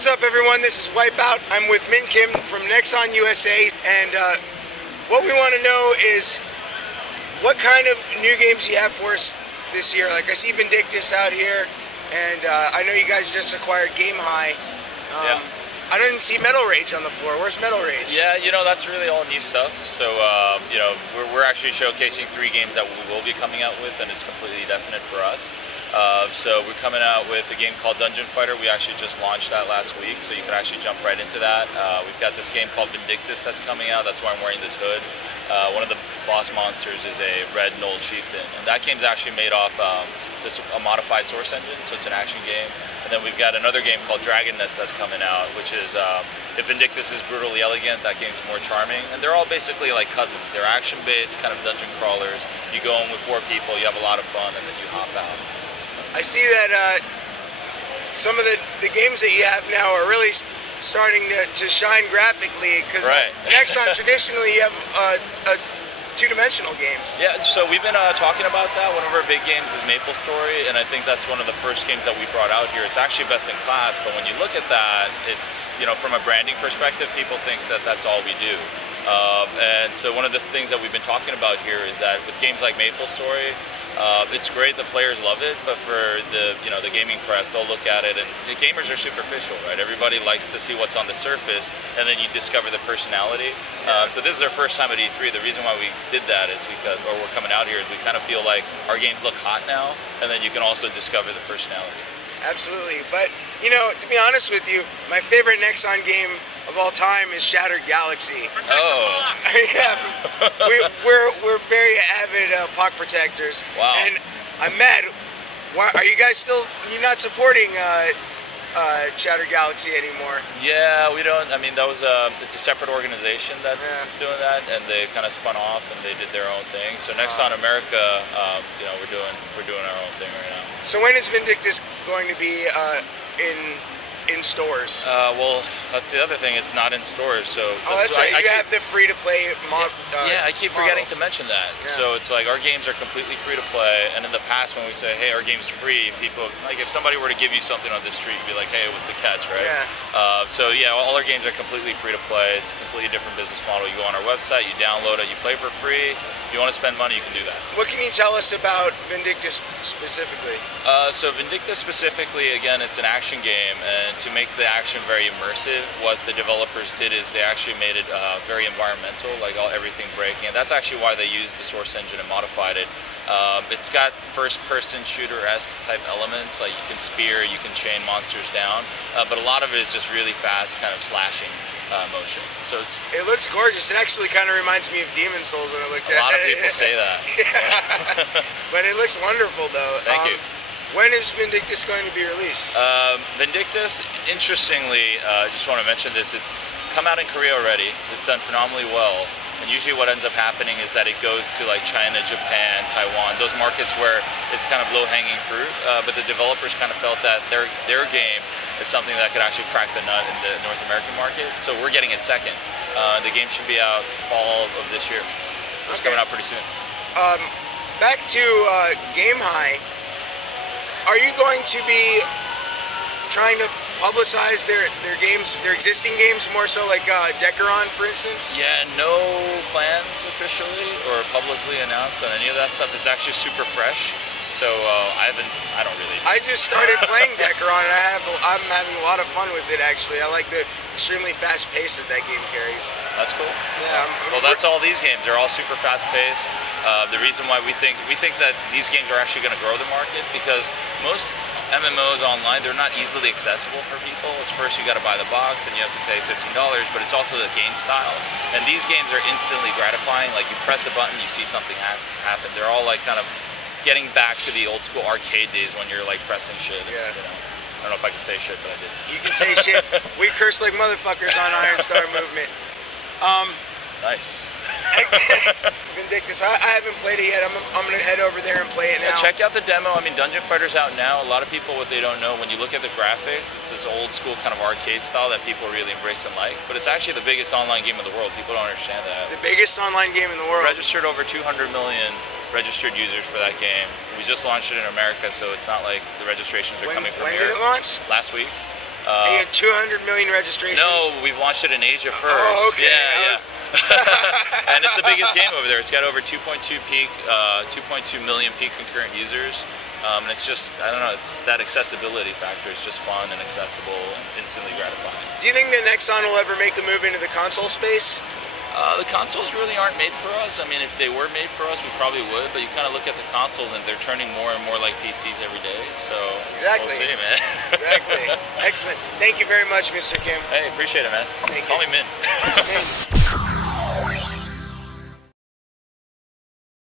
What's up, everyone? This is Wipeout. I'm with Min Kim from NEXON USA, and what we want to know is what kind of new games you have for us this year. Like, I see Vindictus out here, and I know you guys just acquired Game High. Yeah. I didn't see Metal Rage on the floor. Where's Metal Rage? Yeah, that's really all new stuff. So, we're actually showcasing 3 games that we will be coming out with, and it's completely definite for us. So we're coming out with a game called Dungeon Fighter. We actually just launched that last week, so you can actually jump right into that. We've got this game called Vindictus that's coming out. That's why I'm wearing this hood. One of the boss monsters is a red Knoll Chieftain, and that game's actually made off a modified Source engine, so it's an action game. And then we've got another game called Dragon Nest that's coming out, which is, if Vindictus is brutally elegant, that game's more charming. And they're all basically like cousins. They're action-based, kind of dungeon crawlers. You go in with 4 people, you have a lot of fun, and then you hop out. I see that some of the games that you have now are really starting to shine graphically, because right. NEXON traditionally you have two-dimensional games. Yeah, so we've been talking about that. One of our big games is MapleStory, and I think that's one of the first games that we brought out here. It's actually best in class, but when you look at that, it's, from a branding perspective, people think that that's all we do. And so one of the things that we've been talking about here is that with games like MapleStory, it's great, the players love it, but for the gaming press, they'll look at it, and the gamers are superficial, right? Everybody likes to see what's on the surface, and then you discover the personality. So this is our first time at E3. The reason why we did that is or we're coming out here, is we kind of feel like our games look hot now, and then you can also discover the personality. Absolutely, but to be honest with you, my favorite NEXON game of all time is Shattered Galaxy. Oh, yeah, we're very avid POC protectors. Wow. And I'm mad. Why are you guys you're not supporting Shattered Galaxy anymore? Yeah, we don't. I mean, it's a separate organization that's doing that, and they kind of spun off and they did their own thing. So NEXON America, we're doing our own thing right now. So when is Vindictus going to be in stores? Well, that's the other thing. It's not in stores, so that's right. You have the free-to-play mod. Yeah, I keep forgetting to mention that. Yeah. So it's like our games are completely free to play, and in the past when we say, "Hey, our game's free," people if somebody were to give you something on the street, you'd be like, "Hey, what's the catch?" Right? Yeah. All our games are completely free to play. It's a completely different business model. You go on our website, you download it, you play for free. If you want to spend money, you can do that. What can you tell us about Vindictus specifically? So Vindictus specifically, again, it's an action game, and to make the action very immersive, what the developers did is they actually made it very environmental, like everything breaking. And that's actually why they used the Source engine and modified it. It's got first-person shooter-esque type elements, like you can spear, you can chain monsters down, but a lot of it is just really fast kind of slashing motion. So it looks gorgeous. It actually kind of reminds me of Demon Souls when I looked at it. A lot of people say that. Yeah. But it looks wonderful, though. Thank you. When is Vindictus going to be released? Vindictus, interestingly, I just want to mention this, it's come out in Korea already. It's done phenomenally well. And usually what ends up happening is that it goes to like China, Japan, Taiwan, those markets where it's kind of low-hanging fruit. But the developers kind of felt that their game is something that could actually crack the nut in the North American market. So we're getting it second. The game should be out fall of this year. So it's coming out pretty soon. Back to Game High. Are you going to be trying to publicize their games, their existing games, more so like Decaron, for instance? Yeah, no plans officially or publicly announced on any of that stuff. It's actually super fresh, so I don't really. I just started playing Decaron, and I'm having a lot of fun with it. Actually, I like the extremely fast pace that game carries. That's cool. Yeah. Well, that's all these games. They're all super fast paced. The reason why we think that these games are actually going to grow the market, because most MMOs online, they're not easily accessible for people. First you got to buy the box and you have to pay $15, but it's also the game style. And these games are instantly gratifying. Like you press a button, you see something happen. They're all like kind of getting back to the old school arcade days when you're like pressing shit. Yeah. I don't know if I can say shit, but I did. You can say shit. We curse like motherfuckers on Iron Star Movement. Nice. Vindictus, I haven't played it yet. I'm going to head over there and play it now. Yeah, check out the demo. I mean, Dungeon Fighter's out now. A lot of people, what they don't know, when you look at the graphics, it's this old school kind of arcade style that people really embrace and like. But it's actually the biggest online game in the world. People don't understand that. The biggest online game in the world. Registered over 200 million registered users for that game. We just launched it in America, so it's not like the registrations are coming from here. When did it launch? Last week. And you have 200 million registrations? No, we've launched it in Asia first. Oh, okay. Yeah. And it's the biggest game over there. It's got over 2.2 million peak concurrent users. And it's just, I don't know, it's that accessibility factor is just fun and accessible and instantly gratifying. Do you think that Nexon will ever make the move into the console space? The consoles really aren't made for us. I mean, if they were made for us, we probably would, but you kind of look at the consoles and they're turning more and more like PCs every day, so exactly. We'll see, man. Exactly. Excellent. Thank you very much, Mr. Kim. Hey, appreciate it, man. Thank Call you. me Min.